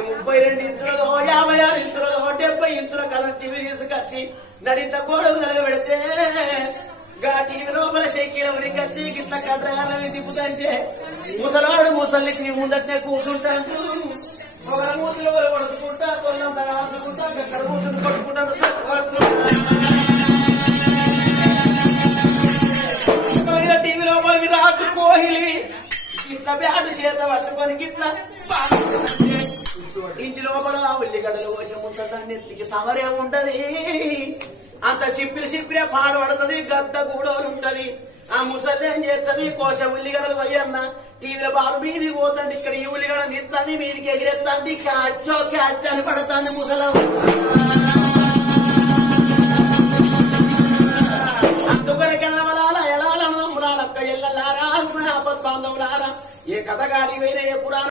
32 ఇంచులదో 56 ఇంచులదో 70 ఇంచుల colour TV తీసుకొచ్చి నడింత గోడకు తలగబెడితే గా టీవీ లోపల షెక్కీల ఉరికొచ్చి గిట్ల కట్రగాలని తిప్పుతంటే ముసలాడు ముసలికి ముందటే కూర్చుంటాడు ఒకరి మూతులు ఒకరు కొడుకుంటా కొల్లంతా ఆడుకుంటా అక్కడ కూర్చుని కొట్టుకుంటాడు టీవీ లోపల విరాట్ కోహ్లీ ఇట్లా బ్యాటు చేత పట్టుకొని ఇట్లా ఇంటి లోపల ఉల్లిగడ్డలు కోసం ఉంటుందా నెత్తికి సమరే ఉంటది అంత సిప్పిరే పాడు పడుతుంది గద్ద గూడోలు ఉంటది ఆ ముసలి ఏం చేస్తుంది కోస ఉల్లిగడ్డలు పోయన్న టీవీలో బారు మీది పోతుంది ఇక్కడ ఈ ఉల్లిగడ్డ నిత్తాన్ని మీదికి ఎగిరెత్తాంది క్యాచ్ అని పడుతుంది ముసలం అందుకొరకెళ్ళవలాల ఎలాలక్క ఎల్లలారా బాంధవులారా ఏ కథ గాడి వేరే ఏ పురాణ